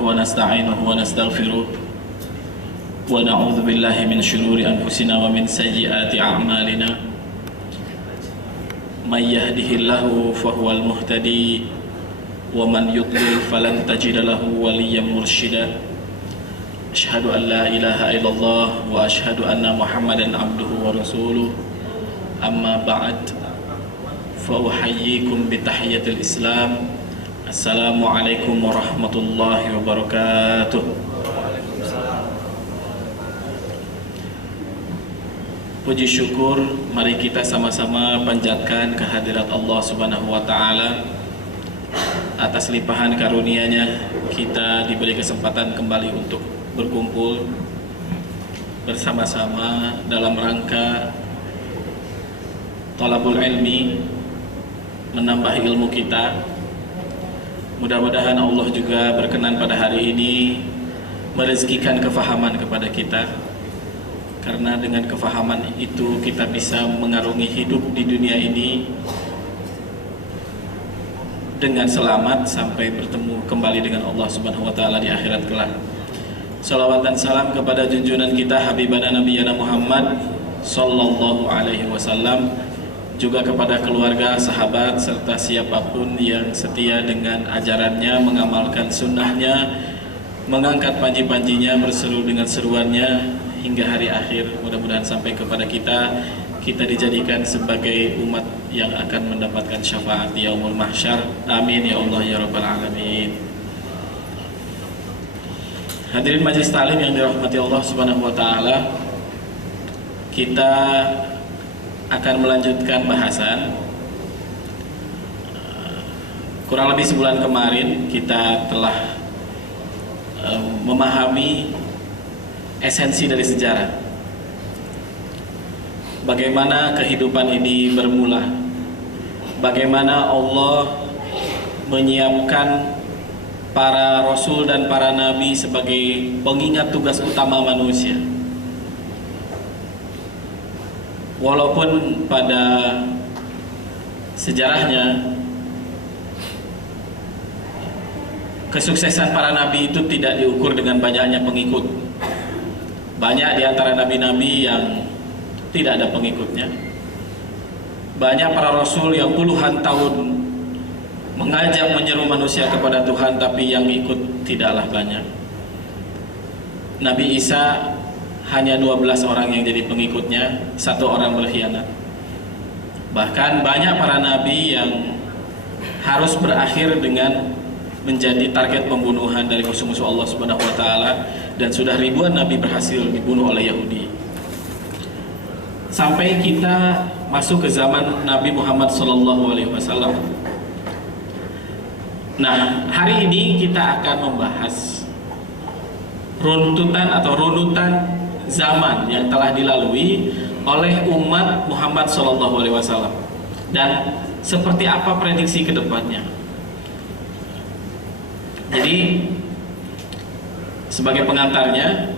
ونستعينه ونستغفره ونعوذ بالله من شرور أنفسنا ومن سيئات أعمالنا من يهده الله فهو المهتدي ومن يضلل فلن تجد له وليا مرشدا أشهد أن لا إله إلا الله وأشهد أن محمدا عبده ورسوله أما بعد فأحييكم بتحية الإسلام السلام عليكم ورحمة الله وبركاته. Puji syukur, mari kita sama-sama panjatkan kehadirat Allah Subhanahu wa Ta'ala. Atas limpahan karunia-Nya kita diberi kesempatan kembali untuk berkumpul bersama-sama dalam rangka thalabul ilmi, menambah ilmu kita. Mudah-mudahan Allah juga berkenan pada hari ini merezekikan kefahaman kepada kita, karena dengan kefahaman itu kita bisa mengarungi hidup di dunia ini dengan selamat sampai bertemu kembali dengan Allah Subhanahu wa Ta'ala di akhirat kelak. Salawat dan salam kepada junjungan kita Habibana Nabiyana Muhammad sallallahu alaihi wasallam, juga kepada keluarga, sahabat, serta siapapun yang setia dengan ajarannya, mengamalkan sunnahnya, mengangkat panji-panjinya, berseru dengan seruannya hingga hari akhir. Mudah-mudahan sampai kepada kita dijadikan sebagai umat yang akan mendapatkan syafaat di yaumul mahsyar. Amin ya Allah ya rabbal alamin. Hadirin majelis taklim yang dirahmati Allah Subhanahu wa Ta'ala, kita akan melanjutkan bahasan. Kurang lebih sebulan kemarin kita telah memahami esensi dari sejarah. Bagaimana kehidupan ini bermula, bagaimana Allah menyiapkan para rasul dan para nabi sebagai pengingat tugas utama manusia. Walaupun pada sejarahnya kesuksesan para nabi itu tidak diukur dengan banyaknya pengikut. Banyak di antara nabi-nabi yang tidak ada pengikutnya. Banyak para rasul yang puluhan tahun mengajak menyeru manusia kepada Tuhan, tapi yang ikut tidaklah banyak. Nabi Isa hanya 12 orang yang jadi pengikutnya, 1 orang berkhianat. Bahkan banyak para nabi yang harus berakhir dengan menjadi target pembunuhan dari musuh-musuh Allah Subhanahu wa Ta'ala, dan sudah ribuan nabi berhasil dibunuh oleh Yahudi. Sampai kita masuk ke zaman Nabi Muhammad sallallahu alaihi wasallam. Nah, hari ini kita akan membahas runtutan atau runutan zaman yang telah dilalui oleh umat Muhammad SAW, dan seperti apa prediksi ke depannya. Jadi, sebagai pengantarnya,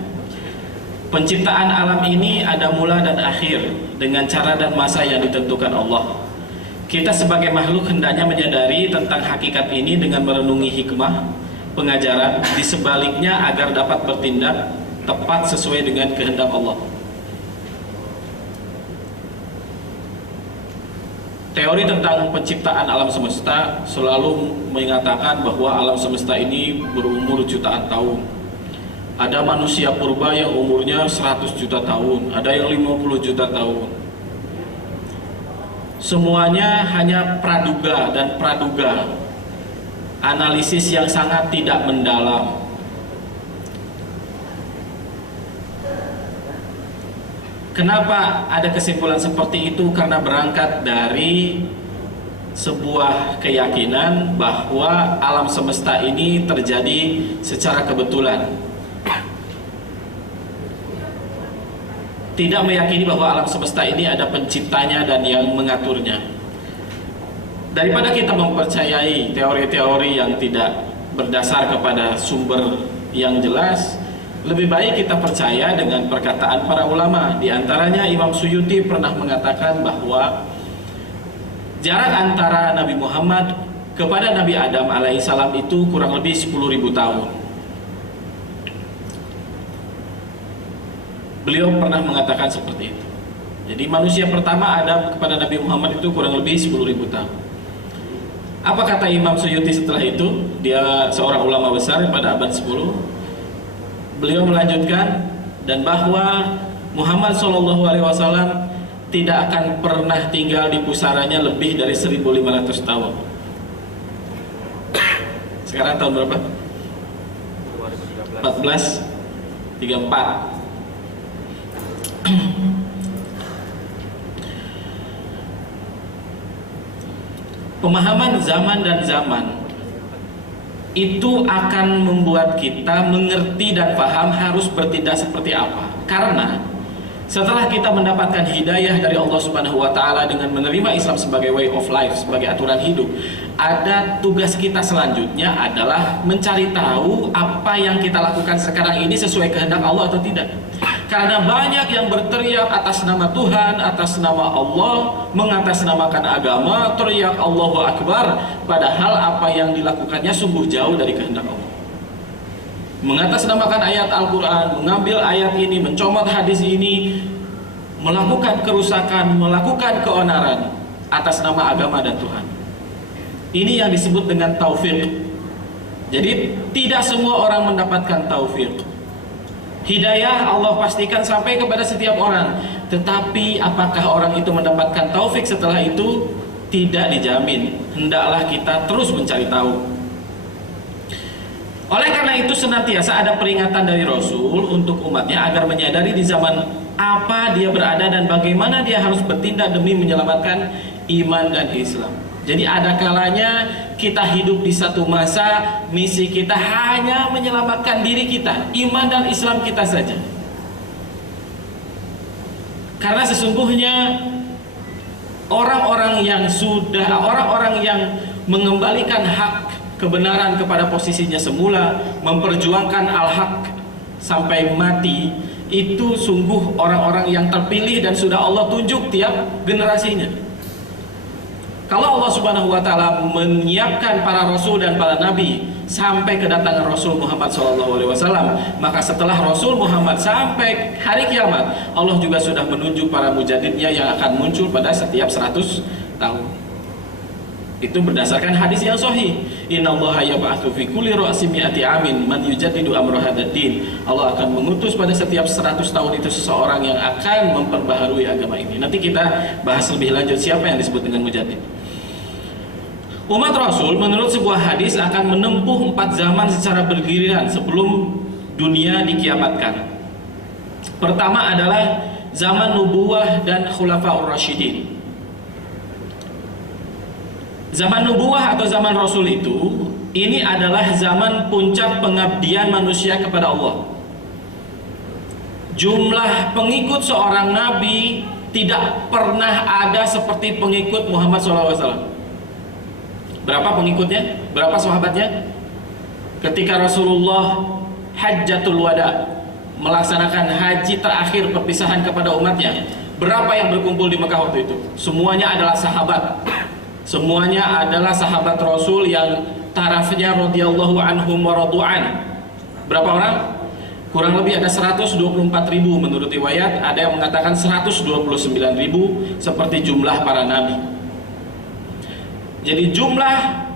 penciptaan alam ini ada mula dan akhir dengan cara dan masa yang ditentukan Allah. Kita sebagai makhluk hendaknya menyadari tentang hakikat ini dengan merenungi hikmah pengajaran di sebaliknya agar dapat bertindak tepat sesuai dengan kehendak Allah. Teori tentang penciptaan alam semesta selalu mengatakan bahwa alam semesta ini berumur jutaan tahun. Ada manusia purba yang umurnya 100 juta tahun, ada yang 50 juta tahun. Semuanya hanya praduga dan praduga, analisis yang sangat tidak mendalam. Kenapa ada kesimpulan seperti itu? Karena berangkat dari sebuah keyakinan bahwa alam semesta ini terjadi secara kebetulan. Tidak meyakini bahwa alam semesta ini ada penciptanya dan yang mengaturnya. Daripada kita mempercayai teori-teori yang tidak berdasar kepada sumber yang jelas, lebih baik kita percaya dengan perkataan para ulama. Di antaranya Imam Suyuti pernah mengatakan bahwa jarak antara Nabi Muhammad kepada Nabi Adam alaihissalam itu kurang lebih 10.000 tahun. Beliau pernah mengatakan seperti itu. Jadi manusia pertama ada kepada Nabi Muhammad itu kurang lebih 10.000 tahun. Apa kata Imam Suyuti setelah itu? Dia seorang ulama besar pada abad 10. Beliau melanjutkan, dan bahwa Muhammad SAW tidak akan pernah tinggal di pusarannya lebih dari 1.500 tahun. Sekarang tahun berapa? 1434. Pemahaman zaman dan zaman itu akan membuat kita mengerti dan paham harus bertindak seperti apa. Karena setelah kita mendapatkan hidayah dari Allah Subhanahu wa taala dengan menerima Islam sebagai way of life, sebagai aturan hidup, ada tugas kita selanjutnya adalah mencari tahu apa yang kita lakukan sekarang ini sesuai kehendak Allah atau tidak. Karena banyak yang berteriak atas nama Tuhan, atas nama Allah, mengatasnamakan agama, teriak Allahu Akbar, padahal apa yang dilakukannya sungguh jauh dari kehendak Allah. Mengatasnamakan ayat Al-Quran, mengambil ayat ini, mencomot hadis ini, melakukan kerusakan, melakukan keonaran atas nama agama dan Tuhan. Ini yang disebut dengan taufik. Jadi tidak semua orang mendapatkan taufik. Hidayah Allah pastikan sampai kepada setiap orang, tetapi apakah orang itu mendapatkan taufik setelah itu? Tidak dijamin. Hendaklah kita terus mencari tahu. Oleh karena itu senantiasa ada peringatan dari Rasul untuk umatnya agar menyadari di zaman apa dia berada dan bagaimana dia harus bertindak demi menyelamatkan iman dan Islam. Jadi ada kalanya kita hidup di satu masa, misi kita hanya menyelamatkan diri kita, iman dan Islam kita saja. Karena sesungguhnya orang-orang yang mengembalikan hak kebenaran kepada posisinya semula, memperjuangkan al-haq sampai mati, itu sungguh orang-orang yang terpilih dan sudah Allah tunjuk tiap generasinya. Kalau Allah Subhanahu wa taala menyiapkan para rasul dan para nabi sampai kedatangan Rasul Muhammad SAW, maka setelah Rasul Muhammad sampai hari kiamat, Allah juga sudah menunjuk para mujadidnya yang akan muncul pada setiap 100 tahun. Itu berdasarkan hadis yang sahih. Innallaha yab'atsu fi kulli ra'si mi'ati amin man yujaddidu amra hadzal din. Allah akan mengutus pada setiap 100 tahun itu seseorang yang akan memperbaharui agama ini. Nanti kita bahas lebih lanjut siapa yang disebut dengan mujaddid. Umat Rasul menurut sebuah hadis akan menempuh 4 zaman secara bergiliran sebelum dunia dikiamatkan. Pertama adalah zaman nubuwah dan khulafaur rasyidin. Zaman nubuwah atau zaman Rasul itu, ini adalah zaman puncak pengabdian manusia kepada Allah. Jumlah pengikut seorang nabi tidak pernah ada seperti pengikut Muhammad SAW. Berapa pengikutnya? Berapa sahabatnya? Ketika Rasulullah Hajjatul Wada melaksanakan haji terakhir perpisahan kepada umatnya, berapa yang berkumpul di Mekah waktu itu? Semuanya adalah sahabat. Semuanya adalah sahabat Rasul yang tarafnya radhiyallahu anhum wa radu'an. Berapa orang? Kurang lebih ada 124.000 menurut riwayat, ada yang mengatakan 129.000 seperti jumlah para nabi. Jadi jumlah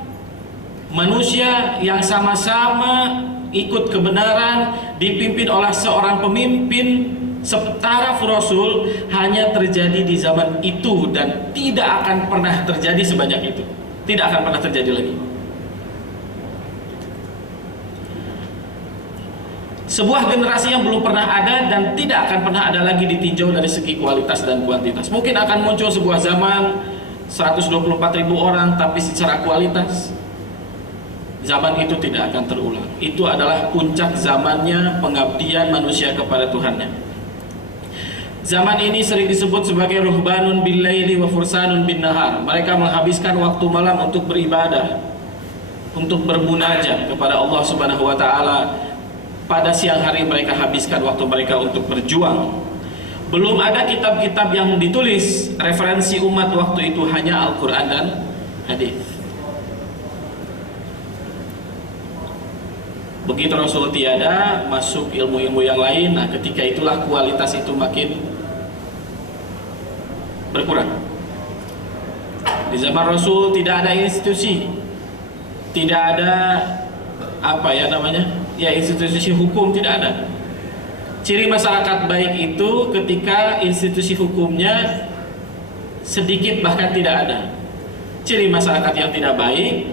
manusia yang sama-sama ikut kebenaran dipimpin oleh seorang pemimpin setaraf Rasul hanya terjadi di zaman itu dan tidak akan pernah terjadi sebanyak itu. Tidak akan pernah terjadi lagi. Sebuah generasi yang belum pernah ada dan tidak akan pernah ada lagi ditinjau dari segi kualitas dan kuantitas. Mungkin akan muncul sebuah zaman 124.000 orang, tapi secara kualitas zaman itu tidak akan terulang. Itu adalah puncak zamannya pengabdian manusia kepada Tuhannya. Zaman ini sering disebut sebagai ruhbanun bil laili wa fursanun bin nahar. Mereka menghabiskan waktu malam untuk beribadah, untuk bermunajat kepada Allah Subhanahu wa taala. Pada siang hari mereka habiskan waktu mereka untuk berjuang. Belum ada kitab-kitab yang ditulis, referensi umat waktu itu hanya Al-Qur'an dan hadis. Begitu Rasul tiada, masuk ilmu-ilmu yang lain. Nah, ketika itulah kualitas itu makin berkurang. Di zaman Rasul tidak ada institusi, tidak ada apa ya namanya, ya institusi hukum tidak ada. Ciri masyarakat baik itu ketika institusi hukumnya sedikit bahkan tidak ada. Ciri masyarakat yang tidak baik,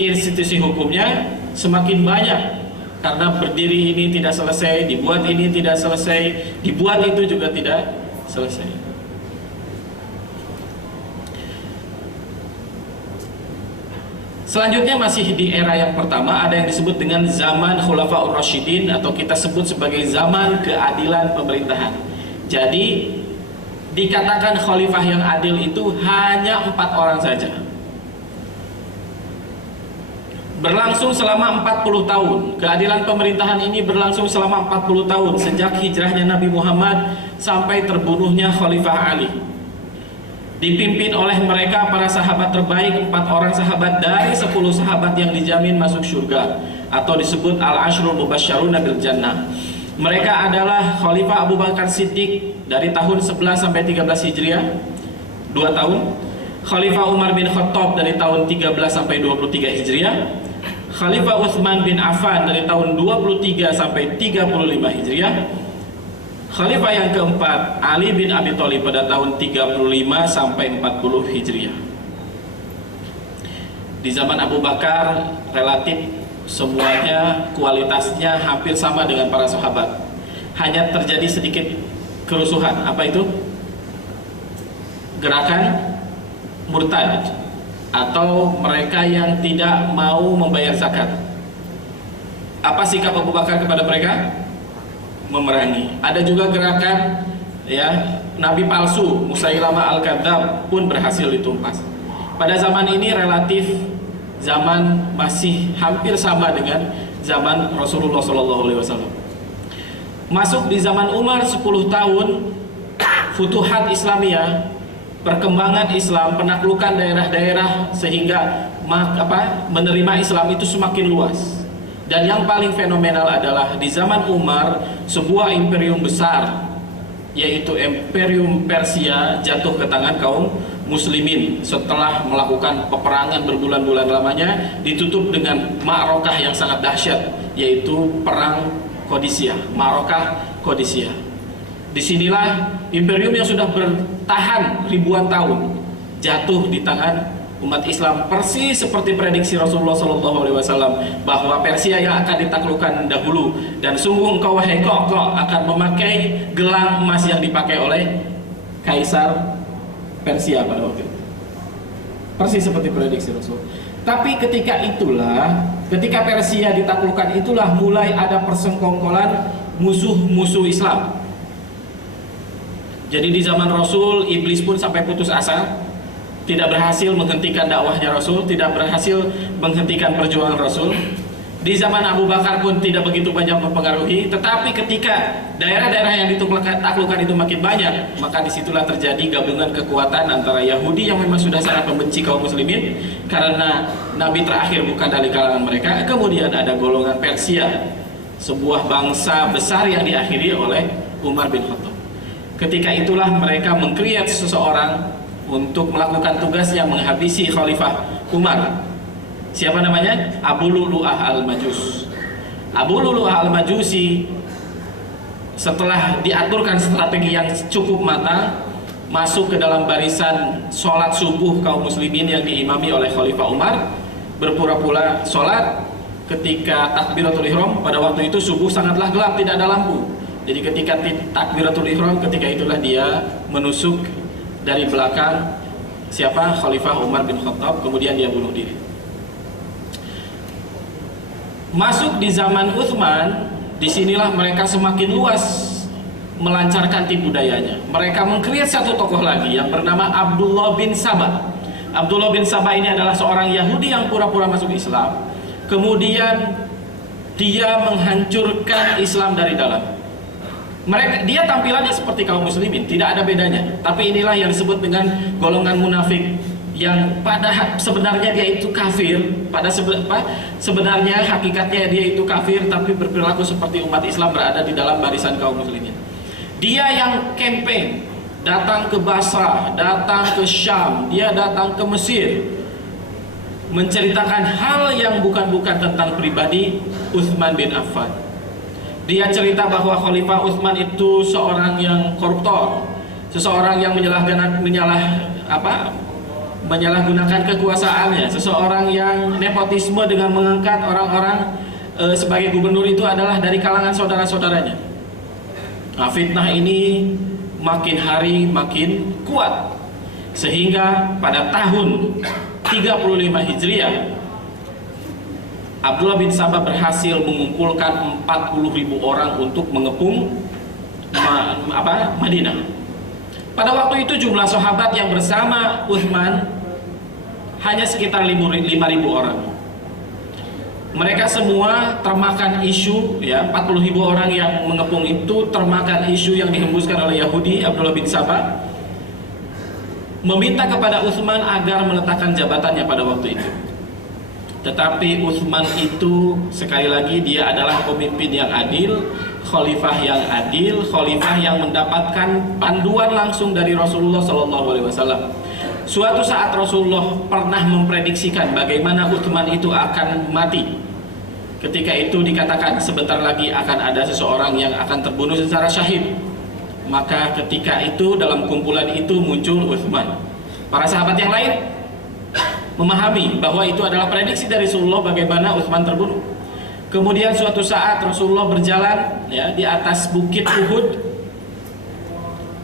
institusi hukumnya semakin banyak. Karena berdiri ini tidak selesai, dibuat ini tidak selesai, dibuat itu juga tidak selesai. Selanjutnya masih di era yang pertama, ada yang disebut dengan zaman Khulafaur Rasyidin, atau kita sebut sebagai zaman keadilan pemerintahan. Jadi dikatakan khalifah yang adil itu hanya 4 orang saja. Berlangsung selama 40 tahun. Keadilan pemerintahan ini berlangsung selama 40 tahun, sejak hijrahnya Nabi Muhammad sampai terbunuhnya Khalifah Ali. Dipimpin oleh mereka para sahabat terbaik, 4 orang sahabat dari 10 sahabat yang dijamin masuk surga, atau disebut Al-Ashrul Mubasysyaruna bil Jannah. Mereka adalah Khalifah Abu Bakar Siddiq dari tahun 11 sampai 13 Hijriah, 2 tahun. Khalifah Umar bin Khattab dari tahun 13 sampai 23 Hijriah. Khalifah Utsman bin Affan dari tahun 23 sampai 35 Hijriah. Khalifah yang keempat Ali bin Abi Thalib pada tahun 35 sampai 40 Hijriah. Di zaman Abu Bakar relatif semuanya kualitasnya hampir sama dengan para sahabat. Hanya terjadi sedikit kerusuhan. Apa itu? Gerakan murtad, atau mereka yang tidak mau membayar zakat. Apa sikap Abu Bakar kepada mereka? Memerangi. Ada juga gerakan ya nabi palsu, Musailamah al-Kadzdzab pun berhasil ditumpas. Pada zaman ini relatif zaman masih hampir sama dengan zaman Rasulullah SAW. Masuk di zaman Umar 10 tahun, Futuhat Islamiyah, perkembangan Islam, penaklukan daerah-daerah sehingga menerima Islam itu semakin luas. Dan yang paling fenomenal adalah di zaman Umar, sebuah imperium besar, yaitu Imperium Persia, jatuh ke tangan kaum muslimin setelah melakukan peperangan berbulan-bulan lamanya, ditutup dengan ma'rakah yang sangat dahsyat, yaitu perang Qadisiyah, ma'rakah Qadisiyah. Disinilah imperium yang sudah bertahan ribuan tahun jatuh di tangan umat Islam, persis seperti prediksi Rasulullah SAW bahwa Persia yang akan ditaklukkan dahulu, dan sungguh engkau wahai Kok akan memakai gelang emas yang dipakai oleh Kaisar Persia pada waktu itu, persis seperti prediksi Rasul. Tapi ketika Persia ditaklukkan, itulah mulai ada persengkongkolan musuh-musuh Islam. Jadi di zaman Rasul, iblis pun sampai putus asa, tidak berhasil menghentikan dakwahnya Rasul, tidak berhasil menghentikan perjuangan Rasul. Di zaman Abu Bakar pun tidak begitu banyak mempengaruhi. Tetapi ketika daerah-daerah yang ditaklukkan itu makin banyak, maka disitulah terjadi gabungan kekuatan antara Yahudi yang memang sudah sangat membenci kaum muslimin karena Nabi terakhir bukan dari kalangan mereka. Kemudian ada golongan Persia, sebuah bangsa besar yang diakhiri oleh Umar bin Khattab. Ketika itulah mereka mengkreat seseorang untuk melakukan tugasnya menghabisi Khalifah Umar. Siapa namanya? Abu Lu'lu'ah al-Majus. Abu Lu'lu'ah al-Majusi setelah diaturkan strategi yang cukup matang, masuk ke dalam barisan sholat subuh kaum muslimin yang diimami oleh Khalifah Umar, berpura-pura sholat. Ketika takbiratul ihram, pada waktu itu subuh sangatlah gelap, tidak ada lampu. Jadi ketika takbiratul ihram, ketika itulah dia menusuk dari belakang siapa? Khalifah Umar bin Khattab, kemudian dia bunuh diri. Masuk di zaman Utsman, disinilah mereka semakin luas melancarkan tipu dayanya. Mereka mengkreat satu tokoh lagi yang bernama Abdullah bin Sabah. Abdullah bin Sabah ini adalah seorang Yahudi yang pura-pura masuk Islam. Kemudian dia menghancurkan Islam dari dalam. Dia tampilannya seperti kaum muslimin, tidak ada bedanya. Tapi inilah yang disebut dengan golongan munafik yang sebenarnya dia itu kafir, sebenarnya hakikatnya dia itu kafir, tapi berperilaku seperti umat Islam berada di dalam barisan kaum muslimin. Dia yang campaign, datang ke Basra, datang ke Syam, dia datang ke Mesir, menceritakan hal yang bukan-bukan tentang pribadi Utsman bin Affan. Dia cerita bahwa Khalifah Utsman itu seorang yang koruptor, seseorang yang menyalahgunakan kekuasaannya, seseorang yang nepotisme dengan mengangkat orang-orang sebagai gubernur itu adalah dari kalangan saudara-saudaranya. Nah, fitnah ini makin hari makin kuat, sehingga pada tahun 35 Hijriah Abdullah bin Sabah berhasil mengumpulkan 40.000 orang untuk mengepung Madinah. Pada waktu itu jumlah sahabat yang bersama Utsman hanya sekitar 5.000 orang. Mereka semua termakan isu, ya, 40.000 orang yang mengepung itu termakan isu yang dihembuskan oleh Yahudi. Abdullah bin Sabah meminta kepada Utsman agar meletakkan jabatannya pada waktu itu. Tetapi Utsman itu sekali lagi dia adalah pemimpin yang adil, khalifah yang adil, khalifah yang mendapatkan panduan langsung dari Rasulullah SAW. Suatu saat Rasulullah pernah memprediksikan bagaimana Utsman itu akan mati. Ketika itu dikatakan sebentar lagi akan ada seseorang yang akan terbunuh secara syahid. Maka ketika itu dalam kumpulan itu muncul Utsman. Para sahabat yang lain memahami bahwa itu adalah prediksi dari Rasulullah bagaimana Utsman terbunuh. Kemudian suatu saat Rasulullah berjalan, ya, di atas bukit Uhud.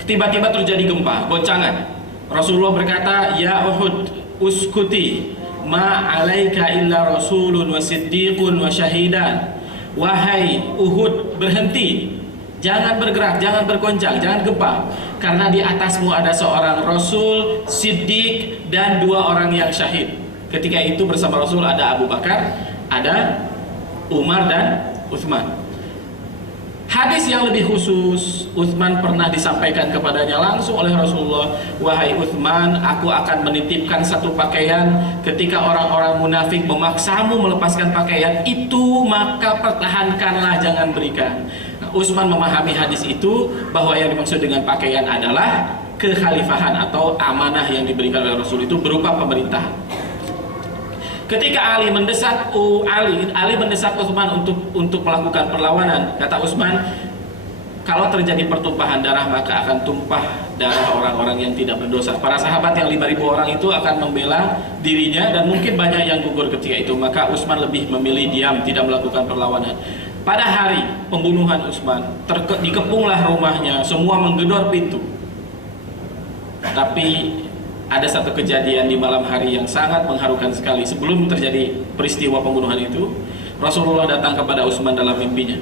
Tiba-tiba terjadi gempa, goncangan. Rasulullah berkata, "Ya Uhud, uskuti, ma 'alaika illa rasulun wa siddiqun wa syahidan." Wahai Uhud, berhenti. Jangan bergerak, jangan bergoncang, jangan gempa, karena di atasmu ada seorang Rasul, Siddiq, dan 2 orang yang syahid. Ketika itu bersama Rasul ada Abu Bakar, ada Umar, dan Utsman. Hadis yang lebih khusus, Utsman pernah disampaikan kepadanya langsung oleh Rasulullah, "Wahai Utsman, aku akan menitipkan satu pakaian. Ketika orang-orang munafik memaksamu melepaskan pakaian itu, maka pertahankanlah, jangan berikan." Utsman memahami hadis itu bahwa yang dimaksud dengan pakaian adalah kekhalifahan atau amanah yang diberikan oleh Rasul itu berupa pemerintahan. Ketika Ali mendesak Utsman untuk melakukan perlawanan, kata Utsman, kalau terjadi pertumpahan darah maka akan tumpah darah orang-orang yang tidak berdosa. Para sahabat yang 5.000 orang itu akan membela dirinya dan mungkin banyak yang gugur ketika itu. Maka Utsman lebih memilih diam, tidak melakukan perlawanan. Pada hari pembunuhan Utsman, dikepunglah rumahnya, semua menggedor pintu. Tapi ada satu kejadian di malam hari yang sangat mengharukan sekali. Sebelum terjadi peristiwa pembunuhan itu, Rasulullah datang kepada Utsman dalam mimpinya.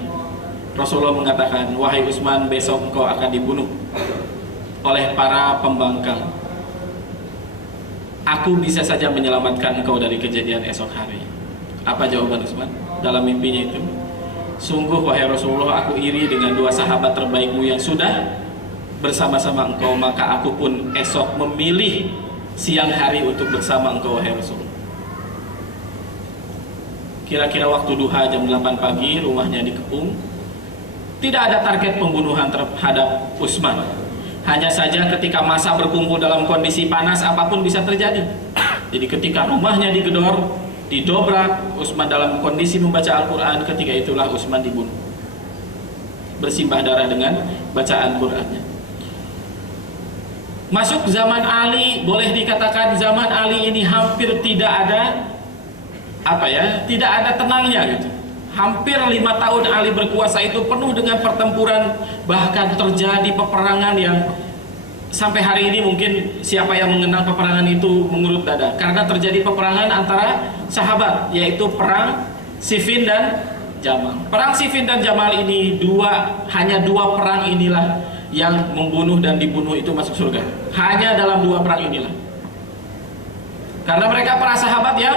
Rasulullah mengatakan, "Wahai Utsman, besok engkau akan dibunuh oleh para pembangkang. Aku bisa saja menyelamatkan engkau dari kejadian esok hari." Apa jawaban Utsman dalam mimpinya itu? "Sungguh wahai Rasulullah, aku iri dengan 2 sahabat terbaikmu yang sudah bersama-sama engkau, maka aku pun esok memilih siang hari untuk bersama engkau wahai Rasul." Kira-kira waktu duha jam 8 pagi rumahnya dikepung. Tidak ada target pembunuhan terhadap Utsman. Hanya saja ketika masa berkumpul dalam kondisi panas, apapun bisa terjadi. Jadi ketika rumahnya digedor, didobrak, Utsman dalam kondisi membaca Al-Quran, ketika itulah Utsman dibunuh, bersimbah darah dengan bacaan Qurannya. Masuk zaman Ali, boleh dikatakan zaman Ali ini hampir tidak ada tidak ada tenangnya gitu. Hampir 5 tahun Ali berkuasa itu penuh dengan pertempuran, bahkan terjadi peperangan yang sampai hari ini mungkin siapa yang mengenal peperangan itu mengurut dada, karena terjadi peperangan antara sahabat, yaitu perang Siffin dan Jamal. Perang Siffin dan Jamal ini hanya dua perang inilah yang membunuh dan dibunuh itu masuk surga. Hanya dalam 2 perang inilah. Karena mereka para sahabat yang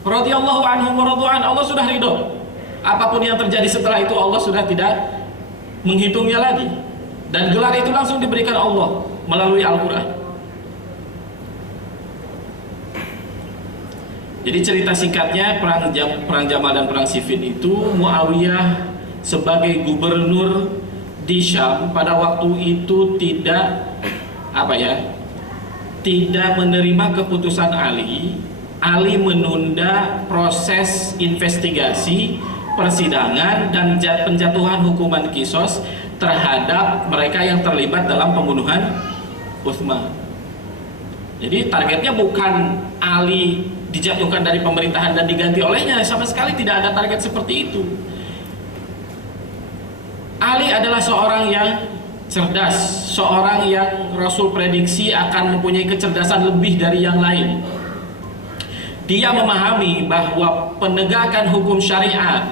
radhiyallahu anhum wa radhu'an, Allah sudah ridho. Apapun yang terjadi setelah itu Allah sudah tidak menghitungnya lagi. Dan gelar itu langsung diberikan Allah melalui Al-Quran. Jadi cerita singkatnya, perang Jamal dan perang Siffin itu, Muawiyah sebagai gubernur di Syam pada waktu itu tidak tidak menerima keputusan Ali. Ali menunda proses investigasi, persidangan dan penjatuhan hukuman kisos terhadap mereka yang terlibat dalam pembunuhan Utsman. Jadi targetnya bukan Ali dijatuhkan dari pemerintahan dan diganti olehnya, sama sekali tidak ada target seperti itu. Ali adalah seorang yang cerdas, seorang yang Rasul prediksi akan mempunyai kecerdasan lebih dari yang lain. Dia memahami bahwa penegakan hukum syariat,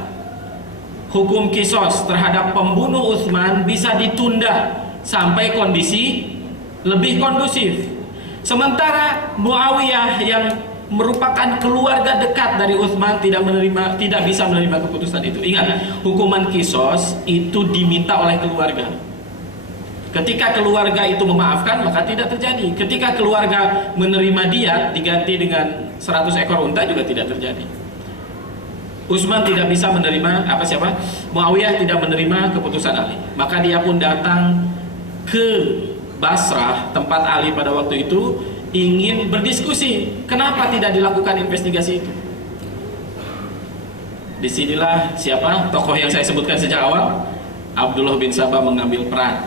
hukum kisos terhadap pembunuh Utsman bisa ditunda sampai kondisi lebih kondusif. Sementara Muawiyah yang merupakan keluarga dekat dari Utsman tidak bisa menerima keputusan itu. Ingat, hukuman kisos itu diminta oleh keluarga. Ketika keluarga itu memaafkan, maka tidak terjadi. Ketika keluarga menerima diat diganti dengan 100 ekor unta, juga tidak terjadi. Utsman tidak bisa menerima Muawiyah tidak menerima keputusan Ali. Maka dia pun datang ke Basrah, tempat Ali pada waktu itu, ingin berdiskusi. Kenapa tidak dilakukan investigasi itu? Disinilah tokoh yang saya sebutkan sejak awal, Abdullah bin Sabah mengambil peran.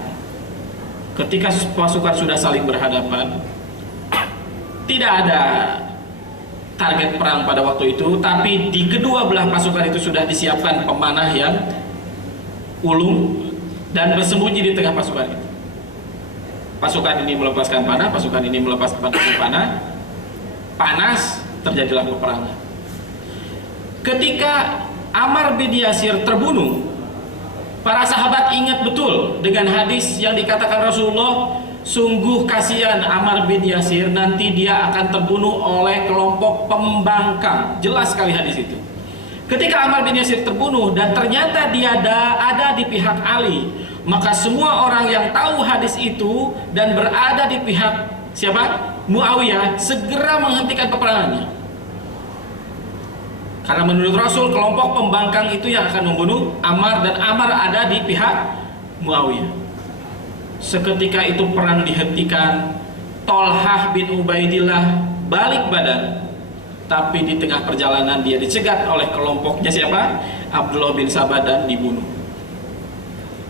Ketika pasukan sudah saling berhadapan, tidak ada target perang pada waktu itu, tapi di kedua belah pasukan itu sudah disiapkan pemanah yang ulung dan bersembunyi di tengah pasukan itu. Pasukan ini melepaskan panah, pasukan ini melepaskan panah. Panas, terjadilah peperangan. Ketika Ammar bin Yasir terbunuh, para sahabat ingat betul dengan hadis yang dikatakan Rasulullah, sungguh kasihan Ammar bin Yasir, nanti dia akan terbunuh oleh kelompok pembangkang. Jelas sekali hadis itu. Ketika Ammar bin Yasir terbunuh dan ternyata dia ada di pihak Ali, maka semua orang yang tahu hadis itu dan berada di pihak Muawiyah segera menghentikan peperangannya. Karena menurut Rasul, kelompok pembangkang itu yang akan membunuh Ammar, dan Ammar ada di pihak Muawiyah. Seketika itu perang dihentikan. Tolhah bin Ubaidillah balik badan, tapi di tengah perjalanan dia dicegat oleh kelompoknya Abdullah bin Sabah, dan dibunuh.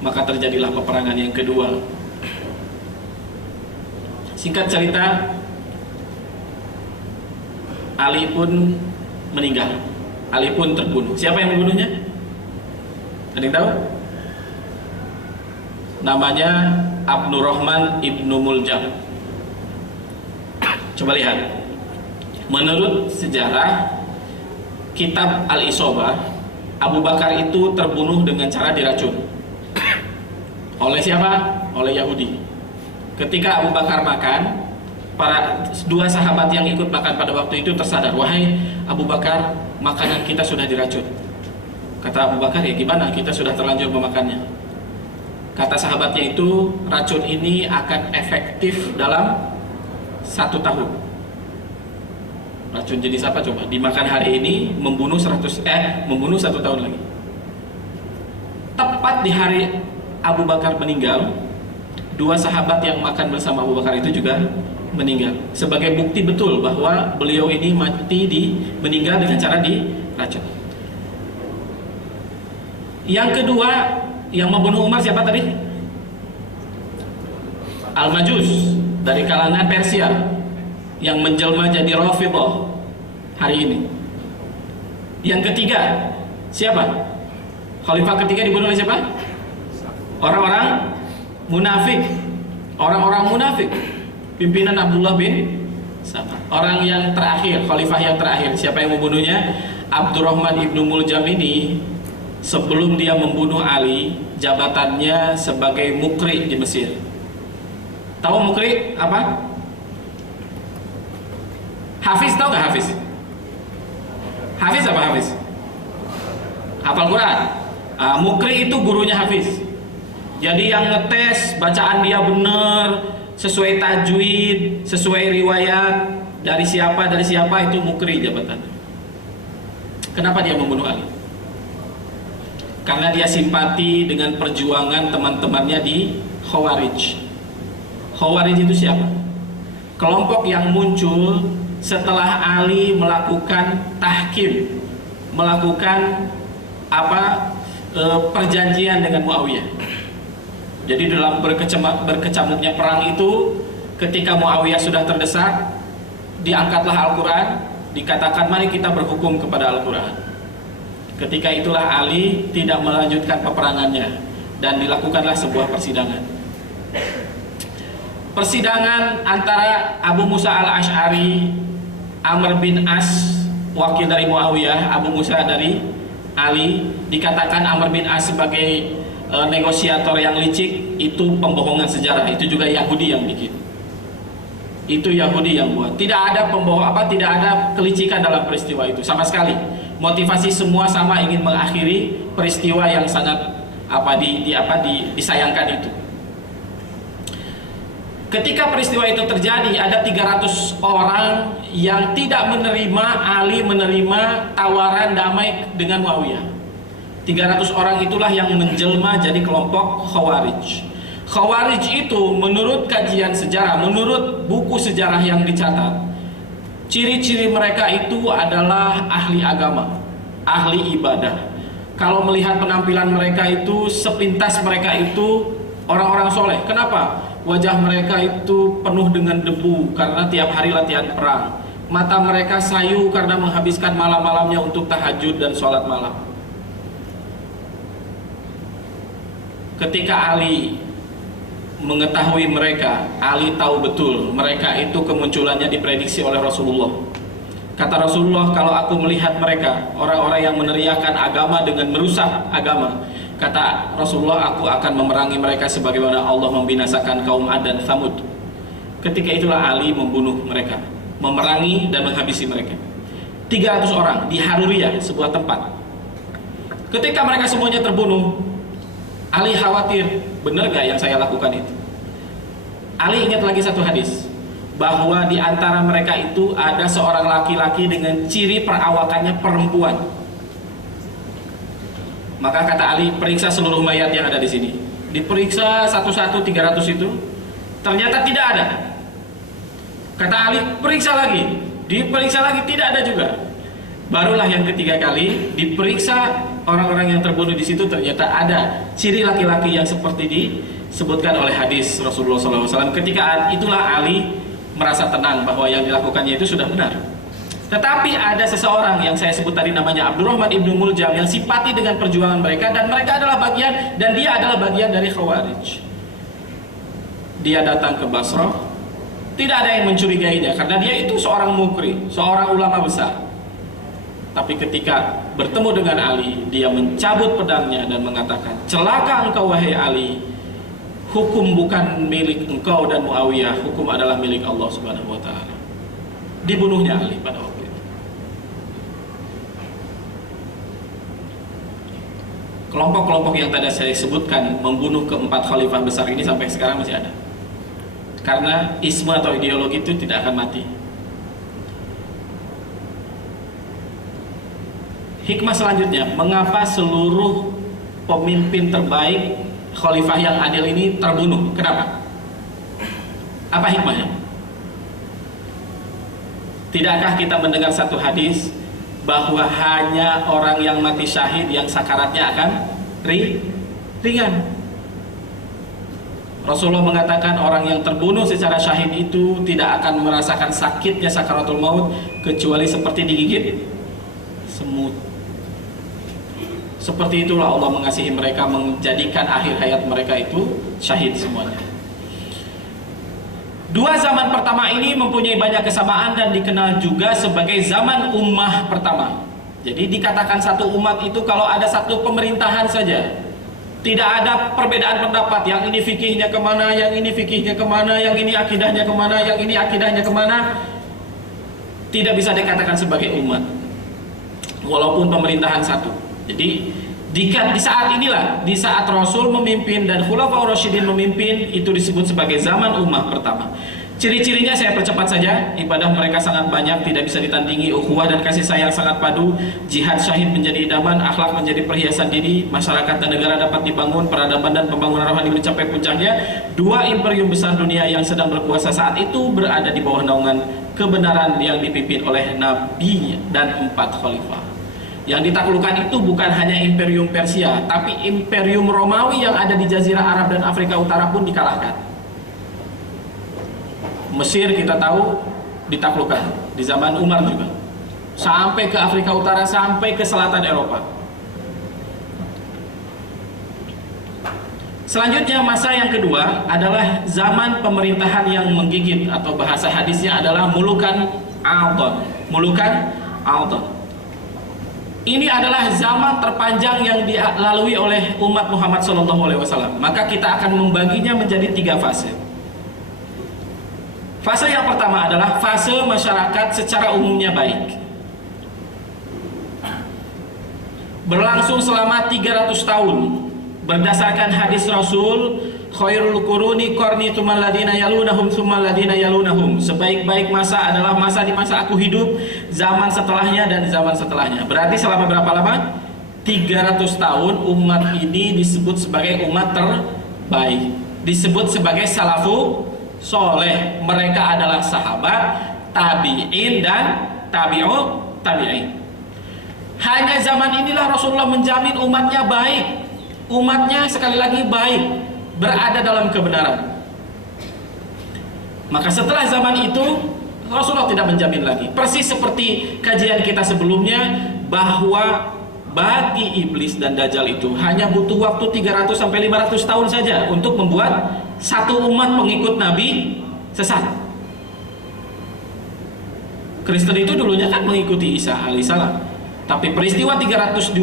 Maka terjadilah peperangan yang kedua. Singkat cerita, Ali pun meninggal, Ali pun terbunuh. Siapa yang membunuhnya? Ada yang tahu? Namanya Abdurrahman ibnu Muljam. Coba lihat. Menurut sejarah kitab Al-Isobah, Abu Bakar itu terbunuh dengan cara diracun. Oleh siapa? Oleh Yahudi. Ketika Abu Bakar makan, para dua sahabat yang ikut makan pada waktu itu tersadar, wahai Abu Bakar, makanan kita sudah diracun. Kata Abu Bakar, ya gimana? Kita sudah terlanjur memakannya. Kata sahabatnya itu, racun ini akan efektif dalam 1 tahun. Racun jenis apa coba? Dimakan hari ini, membunuh 1 tahun lagi. Tepat di hari Abu Bakar meninggal, 2 sahabat yang makan bersama Abu Bakar itu juga meninggal. Sebagai bukti betul bahwa beliau ini meninggal dengan cara diracun. Yang kedua, yang membunuh Umar siapa tadi? Al-Majus, dari kalangan Persia, yang menjelma jadi Rafidhah hari ini. Yang ketiga, siapa? Khalifah ketiga dibunuh oleh siapa? Orang-orang munafik. Orang-orang munafik. Pimpinan Abdullah bin Sabah. Orang yang terakhir, khalifah yang terakhir. Siapa yang membunuhnya? Abdurrahman ibnu Muljam ini, sebelum dia membunuh Ali, jabatannya sebagai mukri di Mesir. Tahu mukri apa? Hafiz, tahu nggak Hafiz? Hafiz apa Hafiz? Hafal Quran. Mukri itu gurunya Hafiz. Jadi yang ngetes bacaan dia benar, sesuai tajwid, sesuai riwayat, dari siapa itu mukri jabatan. Kenapa dia membunuh Ali? Karena dia simpati dengan perjuangan teman-temannya di Khawarij. Khawarij itu siapa? Kelompok yang muncul setelah Ali melakukan tahkim, melakukan perjanjian dengan Muawiyah. Jadi dalam berkecamuknya perang itu, ketika Muawiyah sudah terdesak, diangkatlah Al-Quran, dikatakan mari kita berhukum kepada Al-Quran. Ketika itulah Ali tidak melanjutkan peperangannya dan dilakukanlah sebuah persidangan. Persidangan antara Abu Musa al-Ash'ari, Amr bin As, wakil dari Muawiyah, Abu Musa dari Ali. Dikatakan Amr bin As sebagai negosiator yang licik, itu pembohongan sejarah. Itu juga Yahudi yang bikin. Itu Yahudi yang buat. Tidak ada tidak ada kelicikan dalam peristiwa itu sama sekali. Motivasi semua sama, ingin mengakhiri peristiwa yang sangat disayangkan itu. Ketika peristiwa itu terjadi, ada 300 orang yang tidak menerima Ali menerima tawaran damai dengan Muawiyah. 300 orang itulah yang menjelma jadi kelompok Khawarij. Khawarij itu menurut kajian sejarah, menurut buku sejarah yang dicatat, ciri-ciri mereka itu adalah ahli agama, ahli ibadah. Kalau melihat penampilan mereka itu, sepintas mereka itu orang-orang soleh. Kenapa? Wajah mereka itu penuh dengan debu karena tiap hari latihan perang. Mata mereka sayu karena menghabiskan malam-malamnya untuk tahajud dan sholat malam. Ketika Ali mengetahui mereka, Ali tahu betul mereka itu kemunculannya diprediksi oleh Rasulullah. Kata Rasulullah, kalau aku melihat mereka, orang-orang yang meneriakan agama dengan merusak agama, kata Rasulullah, aku akan memerangi mereka sebagaimana Allah membinasakan kaum Ad dan Thamud. Ketika itulah Ali membunuh mereka, memerangi dan menghabisi mereka. 300 orang di Haruriyah, sebuah tempat. Ketika mereka semuanya terbunuh, Ali khawatir, benar gak yang saya lakukan itu? Ali ingat lagi satu hadis, bahwa di antara mereka itu ada seorang laki-laki dengan ciri perawakannya perempuan. Maka kata Ali, periksa seluruh mayat yang ada di sini. Diperiksa satu-satu 300 itu, ternyata tidak ada. Kata Ali, periksa lagi. Diperiksa lagi, tidak ada juga. Barulah yang ketiga kali diperiksa orang-orang yang terbunuh di situ, ternyata ada ciri laki-laki yang seperti disebutkan oleh hadis Rasulullah SAW. Ketika itulah Ali merasa tenang bahwa yang dilakukannya itu sudah benar. Tetapi ada seseorang yang saya sebut tadi namanya Abdurrahman ibnu Muljam yang simpati dengan perjuangan mereka, dan mereka adalah bagian, dan dia adalah bagian dari Khawarij. Dia datang ke Basrah, tidak ada yang mencurigainya karena dia itu seorang mukri, seorang ulama besar. Tapi ketika bertemu dengan Ali, dia mencabut pedangnya dan mengatakan, celaka engkau wahai Ali, hukum bukan milik engkau dan Muawiyah, hukum adalah milik Allah Subhanahu wa ta'ala. Dibunuhnya Ali pada waktu itu. Kelompok-kelompok yang tadi saya sebutkan membunuh keempat khalifah besar ini sampai sekarang masih ada. Karena isme atau ideologi itu tidak akan mati. Hikmah selanjutnya, mengapa seluruh pemimpin terbaik khalifah yang adil ini terbunuh? Kenapa? Apa hikmahnya? Tidakkah kita mendengar satu hadis bahwa hanya orang yang mati syahid yang sakaratnya akan ringan? Rasulullah mengatakan orang yang terbunuh secara syahid itu tidak akan merasakan sakitnya sakaratul maut kecuali seperti digigit semut. Seperti itulah Allah mengasihi mereka, menjadikan akhir hayat mereka itu syahid semuanya. Dua zaman pertama ini mempunyai banyak kesamaan dan dikenal juga sebagai zaman ummah pertama. Jadi dikatakan satu umat itu kalau ada satu pemerintahan saja, tidak ada perbedaan pendapat, yang ini fikihnya kemana, yang ini fikihnya kemana, yang ini akidahnya kemana, yang ini akidahnya kemana, tidak bisa dikatakan sebagai umat walaupun pemerintahan satu. Jadi di saat inilah, di saat Rasul memimpin dan Khulafaur Rasyidin memimpin, itu disebut sebagai zaman ummah pertama. Ciri-cirinya saya percepat saja. Ibadah mereka sangat banyak, tidak bisa ditandingi. Ukhuwah dan kasih sayang sangat padu. Jihad syahid menjadi idaman, akhlak menjadi perhiasan diri. Masyarakat dan negara dapat dibangun, peradaban dan pembangunan rohani mencapai puncaknya. Dua imperium besar dunia yang sedang berkuasa saat itu berada di bawah naungan kebenaran yang dipimpin oleh Nabi dan 4 khalifah. Yang ditaklukkan itu bukan hanya imperium Persia, tapi imperium Romawi yang ada di Jazirah Arab dan Afrika Utara pun dikalahkan. Mesir kita tahu ditaklukkan di zaman Umar juga, sampai ke Afrika Utara, sampai ke selatan Eropa. Selanjutnya masa yang kedua adalah zaman pemerintahan yang menggigit, atau bahasa hadisnya adalah mulukan Aldon. Mulukan Aldon. Ini adalah zaman terpanjang yang dilalui oleh umat Muhammad SAW. Maka kita akan membaginya menjadi 3 fase. Fase yang pertama adalah fase masyarakat secara umumnya baik. Berlangsung selama 300 tahun. Berdasarkan hadis Rasul, khairul quruni qarni tsummal ladina yalunahum tsummal ladina yalunahum. Sebaik-baik masa adalah masa di masa aku hidup, zaman setelahnya dan zaman setelahnya. Berarti selama berapa lama? 300 tahun umat ini disebut sebagai umat terbaik. Disebut sebagai salafu soleh. Mereka adalah sahabat, tabi'in dan tabi'in. Hanya zaman inilah Rasulullah menjamin umatnya baik. Umatnya sekali lagi baik, berada dalam kebenaran. Maka setelah zaman itu Rasulullah tidak menjamin lagi. Persis seperti kajian kita sebelumnya, bahwa bagi iblis dan dajjal itu hanya butuh waktu 300 sampai 500 tahun saja untuk membuat satu umat pengikut Nabi sesat. Kristen itu dulunya kan mengikuti Isa alaihissalam, tapi peristiwa 325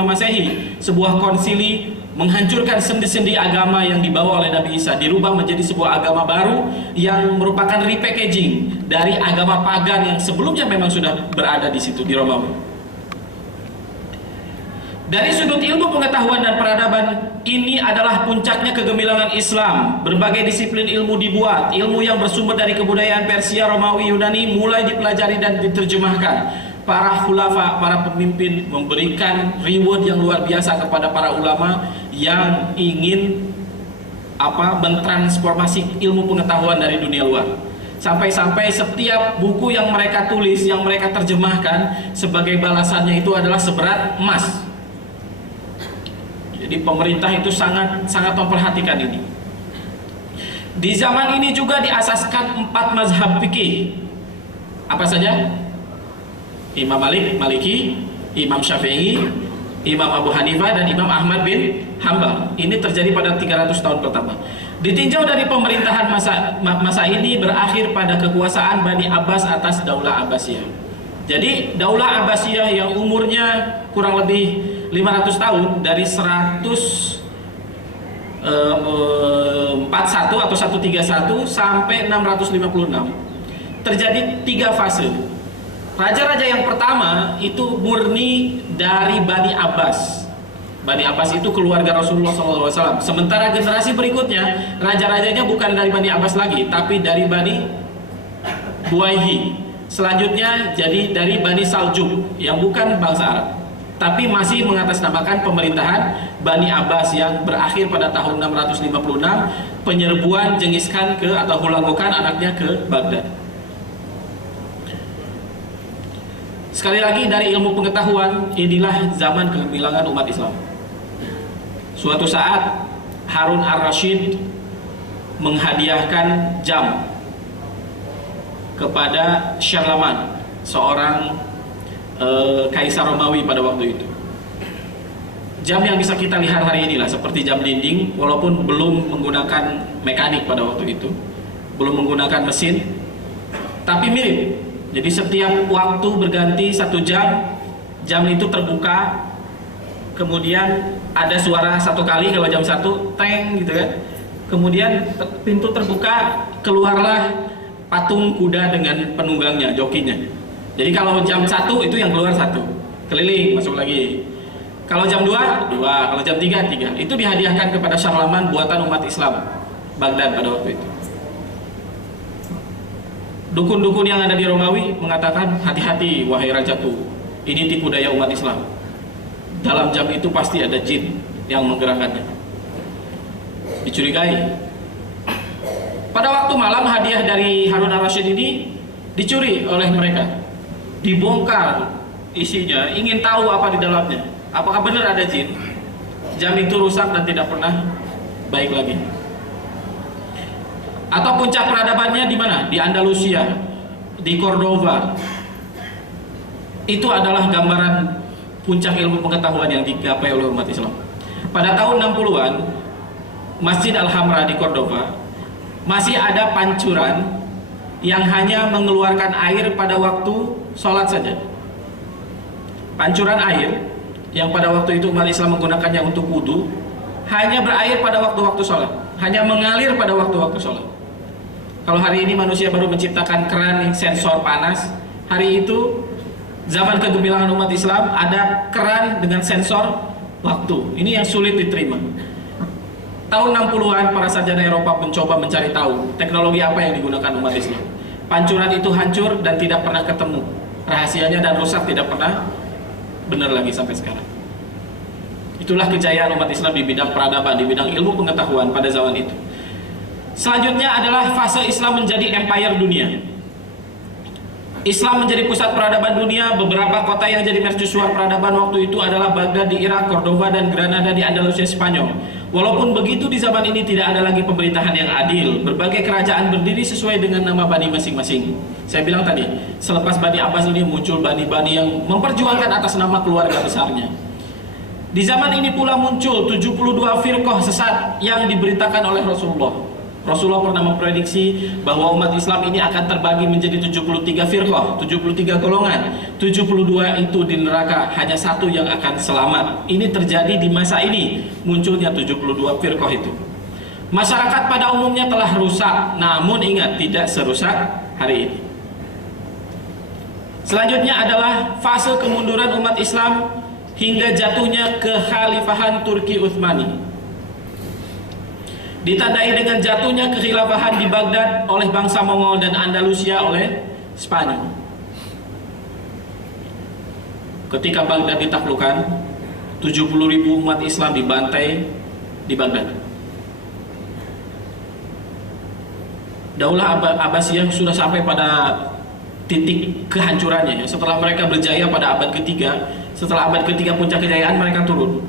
Masehi, sebuah konsili menghancurkan sendi-sendi agama yang dibawa oleh Nabi Isa, dirubah menjadi sebuah agama baru yang merupakan repackaging dari agama pagan yang sebelumnya memang sudah berada di situ, di Romawi. Dari sudut ilmu pengetahuan dan peradaban, ini adalah puncaknya kegemilangan Islam. Berbagai disiplin ilmu dibuat. Ilmu yang bersumber dari kebudayaan Persia, Romawi, Yunani mulai dipelajari dan diterjemahkan. Para khulafa, para pemimpin memberikan reward yang luar biasa kepada para ulama yang ingin mentransformasi ilmu pengetahuan dari dunia luar. Sampai-sampai setiap buku yang mereka tulis, yang mereka terjemahkan, sebagai balasannya itu adalah seberat emas. Jadi pemerintah itu sangat memperhatikan ini. Di zaman ini juga diasaskan 4 mazhab fikih. Apa saja? Imam Malik, Maliki, Imam Syafi'i, Imam Abu Hanifah, dan Imam Ahmad bin Hambal. Ini terjadi pada 300 tahun pertama. Ditinjau dari pemerintahan masa ini berakhir pada kekuasaan Bani Abbas atas Daulah Abbasiyah. Jadi Daulah Abbasiyah yang umurnya kurang lebih 500 tahun, dari 141 atau 131 sampai 656, terjadi 3 fase. Raja-raja yang pertama itu murni dari Bani Abbas. Bani Abbas itu keluarga Rasulullah SAW. Sementara generasi berikutnya, raja-rajanya bukan dari Bani Abbas lagi, tapi dari Bani Buwaihi. Selanjutnya jadi dari Bani Saljuk, yang bukan bangsa Arab, tapi masih mengatasnamakan pemerintahan Bani Abbas yang berakhir pada tahun 656, penyerbuan Genghis Khan atau Hulagu Khan anaknya ke Baghdad. Sekali lagi, dari ilmu pengetahuan, inilah zaman kegemilangan umat Islam. Suatu saat Harun ar-Rasyid menghadiahkan jam kepada Charlemagne, seorang Kaisar Romawi pada waktu itu. Jam yang bisa kita lihat hari inilah, seperti jam dinding, walaupun belum menggunakan mekanik pada waktu itu, belum menggunakan mesin, tapi mirip. Jadi setiap waktu berganti 1 jam, jam itu terbuka, kemudian ada suara 1 kali kalau jam 1, teng gitu kan. Kemudian pintu terbuka, keluarlah patung kuda dengan penunggangnya, jokinya. Jadi kalau jam 1 itu yang keluar 1, keliling, masuk lagi. Kalau jam 2, 2, kalau jam 3, 3. Itu dihadiahkan kepada Charlemagne, buatan umat Islam Baghdad pada waktu itu. Dukun-dukun yang ada di Romawi mengatakan, hati-hati wahai rajaku, ini tipu daya umat Islam. Dalam jam itu pasti ada jin yang menggerakkannya. Dicurigai. Pada waktu malam hadiah dari Harun al-Rasyid ini dicuri oleh mereka. Dibongkar isinya, ingin tahu apa di dalamnya. Apakah benar ada jin? Jam itu rusak dan tidak pernah baik lagi. Atau puncak peradabannya di mana? Di Andalusia, di Cordova. Itu adalah gambaran puncak ilmu pengetahuan yang digapai oleh umat Islam. Pada tahun 60-an, Masjid Al-Hamra di Cordova masih ada pancuran yang hanya mengeluarkan air pada waktu sholat saja. Pancuran air yang pada waktu itu umat Islam menggunakannya untuk wudhu hanya berair pada waktu-waktu sholat, hanya mengalir pada waktu-waktu sholat. Kalau hari ini manusia baru menciptakan keran sensor panas, hari itu zaman kegemilangan umat Islam ada keran dengan sensor waktu. Ini yang sulit diterima. Tahun 60-an para sarjana Eropa mencoba mencari tahu teknologi apa yang digunakan umat Islam. Pancuran itu hancur dan tidak pernah ketemu. Rahasianya dan rusak tidak pernah benar lagi sampai sekarang. Itulah kejayaan umat Islam di bidang peradaban, di bidang ilmu pengetahuan pada zaman itu. Selanjutnya adalah fase Islam menjadi empire dunia. Islam menjadi pusat peradaban dunia. Beberapa kota yang jadi mercusuar peradaban waktu itu adalah Baghdad di Irak, Cordova dan Granada di Andalusia Spanyol. Walaupun begitu, di zaman ini tidak ada lagi pemerintahan yang adil. Berbagai kerajaan berdiri sesuai dengan nama bani masing-masing. Saya bilang tadi, selepas Bani Abbas ini muncul bani-bani yang memperjuangkan atas nama keluarga besarnya. Di zaman ini pula muncul 72 firqah sesat yang diberitakan oleh Rasulullah. Rasulullah pernah memprediksi bahwa umat Islam ini akan terbagi menjadi 73 firqah, 73 golongan. 72 itu di neraka, hanya satu yang akan selamat. Ini terjadi di masa ini, munculnya 72 firqah itu. Masyarakat pada umumnya telah rusak, namun ingat, tidak serusak hari ini. Selanjutnya adalah fase kemunduran umat Islam hingga jatuhnya kekhalifahan Turki Utsmani. Ditandai dengan jatuhnya kekhilafahan di Baghdad oleh bangsa Mongol dan Andalusia oleh Spanyol. Ketika Baghdad ditaklukkan, 70.000 umat Islam dibantai di Baghdad. Daulah Abbasiyah sudah sampai pada titik kehancurannya. Setelah mereka berjaya pada abad ketiga, setelah abad ketiga puncak kejayaan, mereka turun.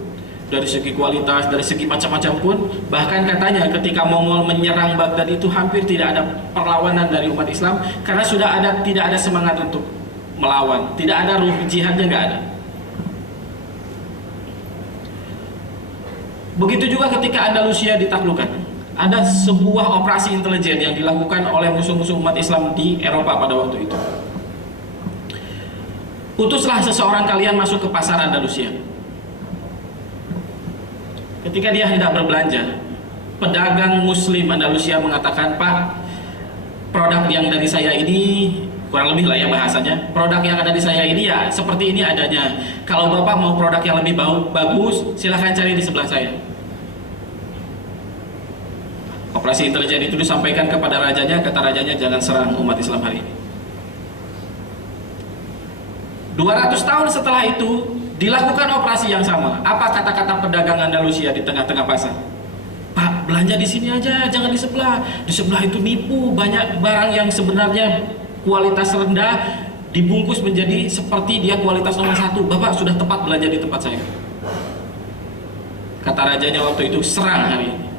Dari segi kualitas, dari segi macam-macam pun. Bahkan katanya ketika Mongol menyerang Baghdad itu hampir tidak ada perlawanan dari umat Islam, karena tidak ada semangat untuk melawan, tidak ada ruh jihadnya, nggak ada. Begitu juga ketika Andalusia ditaklukkan, ada sebuah operasi intelijen yang dilakukan oleh musuh-musuh umat Islam di Eropa pada waktu itu. Utuslah seseorang kalian masuk ke pasar Andalusia. Ketika dia hendak berbelanja, pedagang muslim Andalusia mengatakan, "Pak, produk yang dari saya ini," kurang lebih lah ya bahasanya, "produk yang ada di saya ini ya seperti ini adanya. Kalau Bapak mau produk yang lebih bagus, silahkan cari di sebelah saya." Operasi intelijen itu disampaikan kepada rajanya, kata rajanya, "Jangan serang umat Islam hari ini." 200 tahun setelah itu dilakukan operasi yang sama. Apa kata-kata pedagang Andalusia di tengah-tengah pasar? "Pak, belanja di sini aja, jangan di sebelah. Di sebelah itu nipu, banyak barang yang sebenarnya kualitas rendah dibungkus menjadi seperti dia kualitas nomor 1. Bapak sudah tepat belanja di tempat saya." Kata rajanya waktu itu, "Serang hari ini."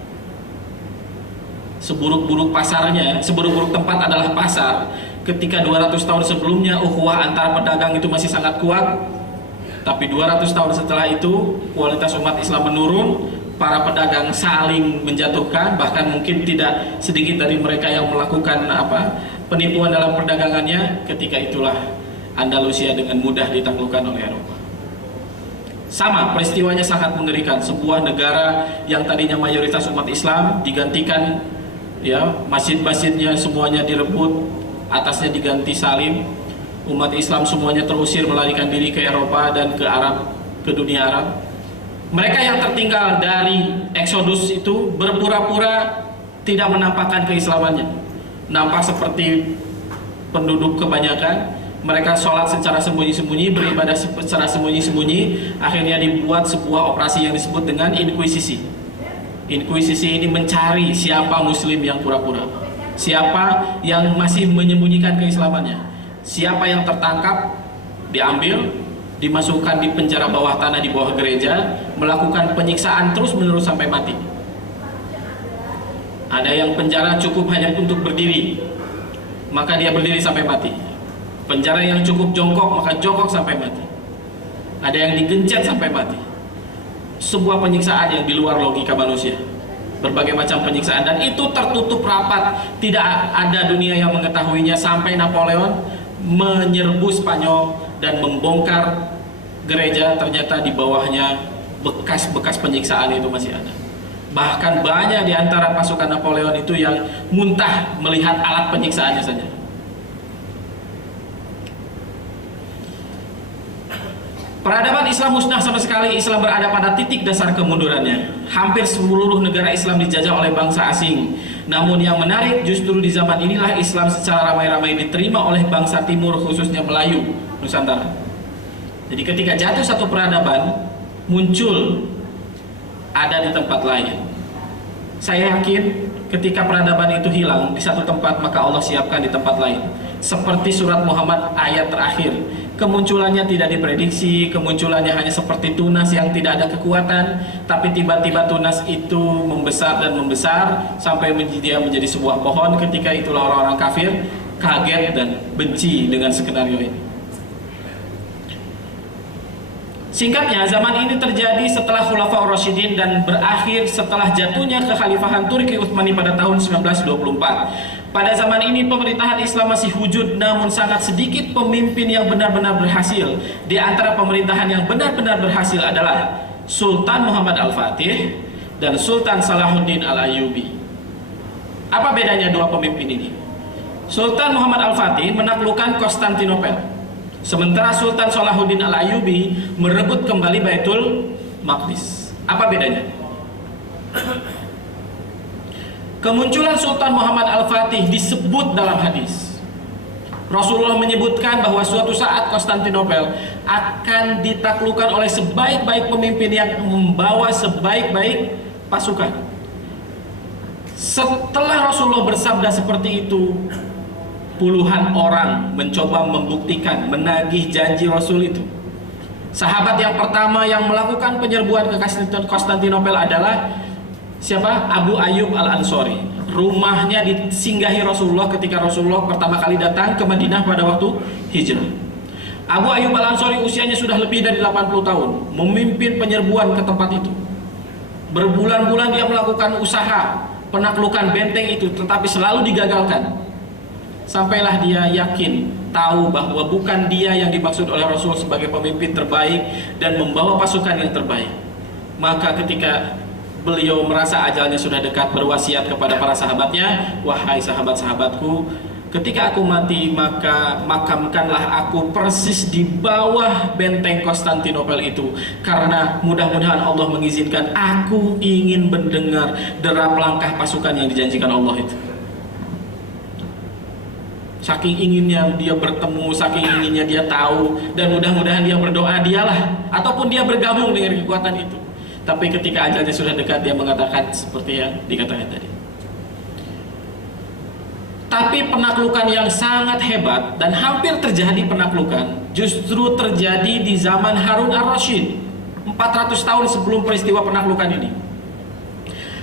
Seburuk-buruk pasarnya, seburuk-buruk tempat adalah pasar. Ketika 200 tahun sebelumnya ukhuwah antara pedagang itu masih sangat kuat, tapi 200 tahun setelah itu kualitas umat Islam menurun, para pedagang saling menjatuhkan, bahkan mungkin tidak sedikit dari mereka yang melakukan penipuan dalam perdagangannya. Ketika itulah Andalusia dengan mudah ditaklukkan oleh Eropa. Sama, peristiwanya sangat mengerikan. Sebuah negara yang tadinya mayoritas umat Islam digantikan, ya, masjid-masjidnya semuanya direbut, atasnya diganti salib. Umat Islam semuanya terusir melarikan diri ke Eropa dan ke Arab, ke dunia Arab. Mereka yang tertinggal dari Exodus itu berpura-pura tidak menampakkan keislamannya. Nampak seperti penduduk kebanyakan. Mereka sholat secara sembunyi-sembunyi, beribadah secara sembunyi-sembunyi. Akhirnya dibuat sebuah operasi yang disebut dengan inkuisisi. Inkuisisi ini mencari siapa muslim yang pura-pura, siapa yang masih menyembunyikan keislamannya, siapa yang tertangkap diambil, dimasukkan di penjara bawah tanah di bawah gereja, melakukan penyiksaan terus-menerus sampai mati. Ada yang penjara cukup hanya untuk berdiri, maka dia berdiri sampai mati. Penjara yang cukup jongkok, maka jongkok sampai mati. Ada yang digencet sampai mati. Sebuah penyiksaan yang di luar logika manusia. Berbagai macam penyiksaan, dan itu tertutup rapat. Tidak ada dunia yang mengetahuinya sampai Napoleon menyerbu Spanyol dan membongkar gereja. Ternyata di bawahnya bekas-bekas penyiksaan itu masih ada. Bahkan banyak di antara pasukan Napoleon itu yang muntah melihat alat penyiksaannya saja. Peradaban Islam musnah sama sekali. Islam berada pada titik dasar kemundurannya. Hampir seluruh negara Islam dijajah oleh bangsa asing. Namun yang menarik justru di zaman inilah Islam secara ramai-ramai diterima oleh bangsa timur, khususnya Melayu, Nusantara. Jadi ketika jatuh satu peradaban, muncul ada di tempat lain. Saya yakin ketika peradaban itu hilang di satu tempat, maka Allah siapkan di tempat lain. Seperti surat Muhammad ayat terakhir, kemunculannya tidak diprediksi, kemunculannya hanya seperti tunas yang tidak ada kekuatan, tapi tiba-tiba tunas itu membesar dan membesar sampai dia menjadi sebuah pohon. Ketika itulah orang-orang kafir kaget dan benci dengan skenario ini. Singkatnya, zaman ini terjadi setelah Khulafaur Rasyidin dan berakhir setelah jatuhnya kekhalifahan Turki Utsmani pada tahun 1924. Pada zaman ini pemerintahan Islam masih wujud, namun sangat sedikit pemimpin yang benar-benar berhasil. Di antara pemerintahan yang benar-benar berhasil adalah Sultan Muhammad Al-Fatih dan Sultan Salahuddin Al-Ayyubi. Apa bedanya dua pemimpin ini? Sultan Muhammad Al-Fatih menaklukkan Konstantinopel, sementara Sultan Salahuddin Al-Ayyubi merebut kembali Baitul Maqdis. Apa bedanya? Kemunculan Sultan Muhammad Al-Fatih disebut dalam hadis. Rasulullah menyebutkan bahwa suatu saat Konstantinopel akan ditaklukkan oleh sebaik-baik pemimpin yang membawa sebaik-baik pasukan. Setelah Rasulullah bersabda seperti itu, puluhan orang mencoba membuktikan, menagih janji Rasul itu. Sahabat yang pertama yang melakukan penyerbuan ke Konstantinopel adalah siapa? Abu Ayyub Al-Ansori. Rumahnya disinggahi Rasulullah ketika Rasulullah pertama kali datang ke Madinah pada waktu hijrah. Abu Ayyub Al-Ansori usianya sudah lebih dari 80 tahun, memimpin penyerbuan ke tempat itu. Berbulan-bulan dia melakukan usaha penaklukan benteng itu, tetapi selalu digagalkan. Sampailah dia yakin, tahu bahwa bukan dia yang dimaksud oleh Rasul sebagai pemimpin terbaik dan membawa pasukan yang terbaik. Maka ketika beliau merasa ajalnya sudah dekat, berwasiat kepada para sahabatnya, wahai sahabat-sahabatku, ketika aku mati maka makamkanlah aku persis di bawah benteng Konstantinopel itu, karena mudah-mudahan Allah mengizinkan aku ingin mendengar derap langkah pasukan yang dijanjikan Allah itu. Saking inginnya dia bertemu, saking inginnya dia tahu, dan mudah-mudahan dia berdoa dialah ataupun dia bergabung dengan kekuatan itu. Tapi ketika ajalnya sudah dekat, dia mengatakan seperti yang dikatakan tadi. Tapi penaklukan yang sangat hebat dan hampir terjadi penaklukan justru terjadi di zaman Harun Ar-Rasyid, 400 tahun sebelum peristiwa penaklukan ini.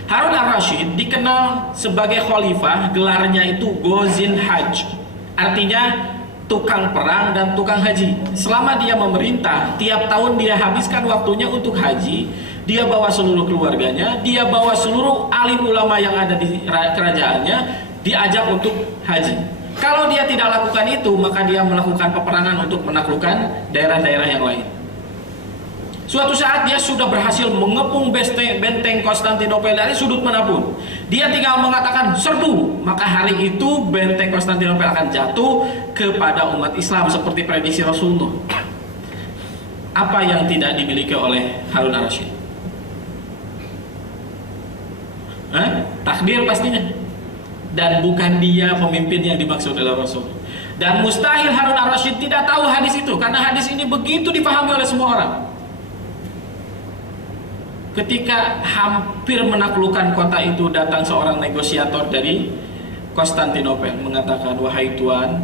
Harun Ar-Rasyid dikenal sebagai khalifah, gelarnya itu Ghazin Hajj, artinya tukang perang dan tukang haji. Selama dia memerintah, tiap tahun dia habiskan waktunya untuk haji. Dia bawa seluruh keluarganya, dia bawa seluruh alim ulama yang ada di kerajaannya, diajak untuk haji. Kalau dia tidak lakukan itu, maka dia melakukan peperangan untuk menaklukkan daerah-daerah yang lain. Suatu saat dia sudah berhasil mengepung benteng Konstantinopel dari sudut manapun. Dia tinggal mengatakan serbu, maka hari itu benteng Konstantinopel akan jatuh kepada umat Islam seperti prediksi Rasulullah. Apa yang tidak dimiliki oleh Harun Ar-Rasyid? Takdir pastinya. Dan bukan dia pemimpin yang dimaksud oleh Rasul. Dan mustahil Harun al-Rasyid tidak tahu hadis itu, karena hadis ini begitu dipahami oleh semua orang. Ketika hampir menaklukkan kota itu, datang seorang negosiator dari Konstantinopel mengatakan, wahai tuan,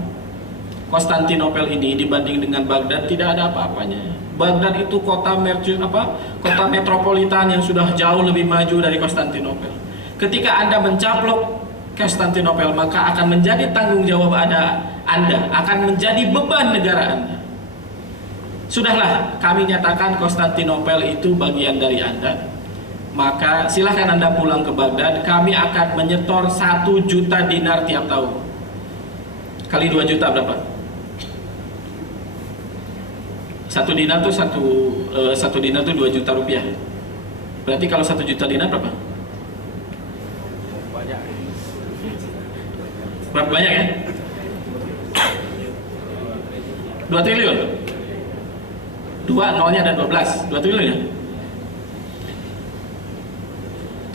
Konstantinopel ini dibanding dengan Baghdad tidak ada apa-apanya. Baghdad itu kota metropolitan yang sudah jauh lebih maju dari Konstantinopel. Ketika Anda mencaplok Konstantinopel, maka akan menjadi tanggung jawab Anda, akan menjadi beban negara Anda. Sudahlah, kami nyatakan Konstantinopel itu bagian dari Anda. Maka silahkan Anda pulang ke Baghdad. Kami akan menyetor 1 juta dinar tiap tahun. Kali 2 juta berapa? 1 dinar tuh 1 dinar tuh 2 juta rupiah. Berarti kalau 1 juta dinar berapa? Berapa banyak ya? 2 triliun. 2 nolnya ada 12. 2 triliun ya?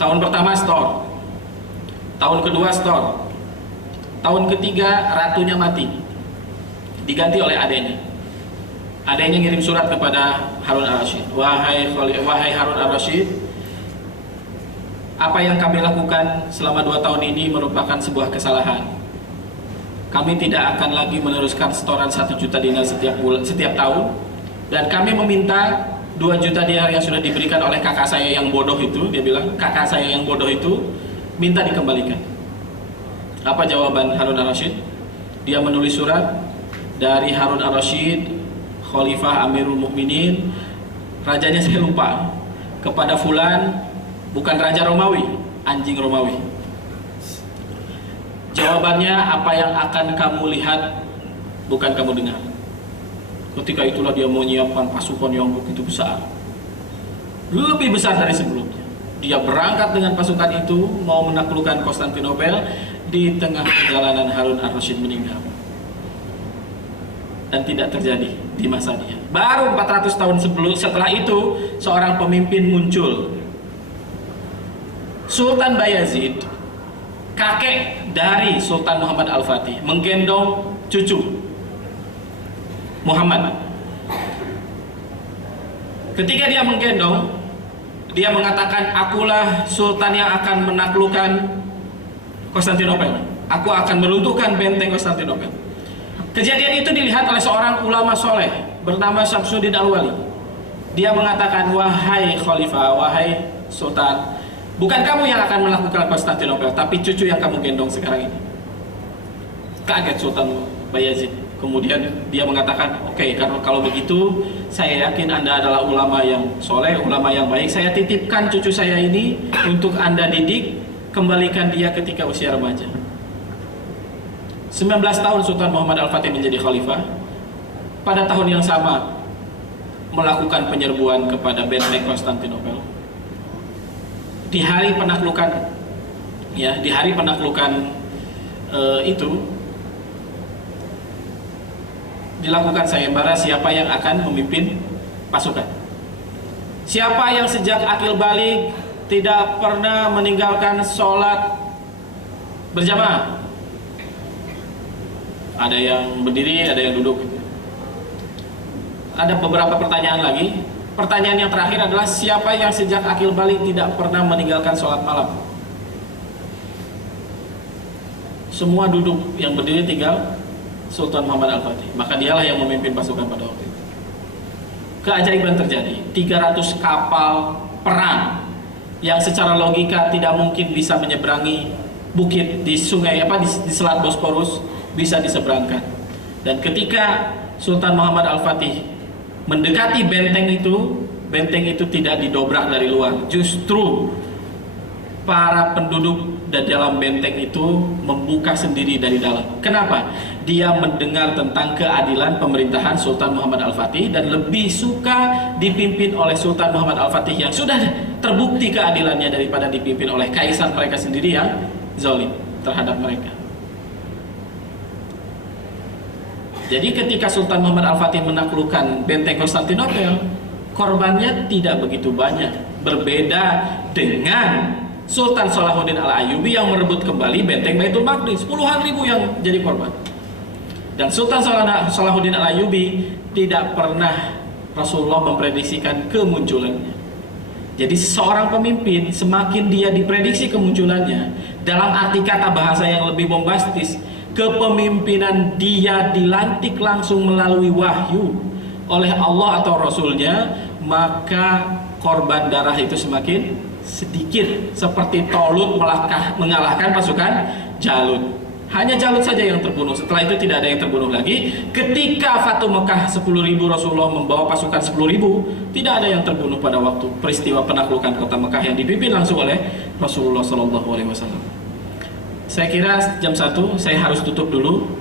Tahun pertama store. Tahun kedua store. Tahun ketiga ratunya mati. Diganti oleh adanya. Adanya ngirim surat kepada Harun al-Rasyid. Wahai Harun al-Rasyid, apa yang kami lakukan selama 2 tahun ini merupakan sebuah kesalahan. Kami tidak akan lagi meneruskan setoran 1 juta dinar setiap tahun. Dan kami meminta 2 juta dinar yang sudah diberikan oleh kakak saya yang bodoh itu. Dia bilang, kakak saya yang bodoh itu minta dikembalikan. Apa jawaban Harun al-Rasyid? Dia menulis surat dari Harun al-Rasyid, Khalifah Amirul Mukminin, rajanya saya lupa, kepada fulan, bukan raja Romawi, anjing Romawi. Jawabannya, apa yang akan kamu lihat bukan kamu dengar. Ketika itulah dia menyiapkan pasukan yang begitu besar, lebih besar dari sebelumnya. Dia berangkat dengan pasukan itu mau menaklukkan Konstantinopel. Di tengah perjalanan Harun al-Rasyid meninggal. Dan tidak terjadi di masa dia. Baru 400 tahun setelah itu seorang pemimpin muncul, Sultan Bayazid, kakek dari Sultan Muhammad Al-Fatih, menggendong cucu Muhammad. Ketika dia menggendong, dia mengatakan, akulah sultan yang akan menaklukkan Konstantinopel. Aku akan meruntuhkan benteng Konstantinopel. Kejadian itu dilihat oleh seorang ulama soleh bernama Syamsuddin Al-Wali. Dia mengatakan, wahai khalifah, wahai sultan, bukan kamu yang akan melakukan Konstantinopel, tapi cucu yang kamu gendong sekarang ini. Kaget Sultan Bayazid. Kemudian dia mengatakan, oke, karena kalau begitu saya yakin Anda adalah ulama yang soleh, ulama yang baik. Saya titipkan cucu saya ini untuk Anda didik, kembalikan dia ketika usia remaja. 19 tahun Sultan Muhammad Al-Fatih menjadi khalifah. Pada tahun yang sama melakukan penyerbuan kepada benteng Konstantinopel. Di hari penaklukan, ya, di hari penaklukan itu dilakukan sayembara siapa yang akan memimpin pasukan. Siapa yang sejak akil balik tidak pernah meninggalkan sholat berjamaah. Ada yang berdiri, ada yang duduk. Ada beberapa pertanyaan lagi. Pertanyaan yang terakhir adalah, siapa yang sejak akil balik tidak pernah meninggalkan sholat malam? Semua duduk, yang berdiri tinggal Sultan Muhammad Al-Fatih. Maka dialah yang memimpin pasukan pada waktu itu. Keajaiban terjadi. 300 kapal perang yang secara logika tidak mungkin bisa menyeberangi bukit di sungai di Selat Bosporus bisa diseberangkan. Dan ketika Sultan Muhammad Al-Fatih mendekati benteng itu tidak didobrak dari luar. Justru para penduduk di dalam benteng itu membuka sendiri dari dalam. Kenapa? Dia mendengar tentang keadilan pemerintahan Sultan Muhammad Al-Fatih dan lebih suka dipimpin oleh Sultan Muhammad Al-Fatih yang sudah terbukti keadilannya daripada dipimpin oleh kaisar mereka sendiri yang zalim terhadap mereka. Jadi ketika Sultan Muhammad Al-Fatih menaklukkan benteng Konstantinopel, korbannya tidak begitu banyak. Berbeda dengan Sultan Salahuddin Al-Ayyubi yang merebut kembali benteng Baitul Maqdis, puluhan ribu yang jadi korban. Dan Sultan Salahuddin Al-Ayyubi tidak pernah Rasulullah memprediksikan kemunculannya. Jadi seorang pemimpin semakin dia diprediksi kemunculannya, dalam arti kata bahasa yang lebih bombastis, kepemimpinan dia dilantik langsung melalui wahyu oleh Allah atau Rasulnya, maka korban darah itu semakin sedikit. Seperti Tolut mengalahkan pasukan Jalut. Hanya Jalut saja yang terbunuh. Setelah itu tidak ada yang terbunuh lagi. Ketika Fatu Mekah 10.000 Rasulullah membawa pasukan 10.000, tidak ada yang terbunuh pada waktu peristiwa penaklukan kota Mekah yang dipimpin langsung oleh Rasulullah SAW. Saya kira jam 1 saya harus tutup dulu.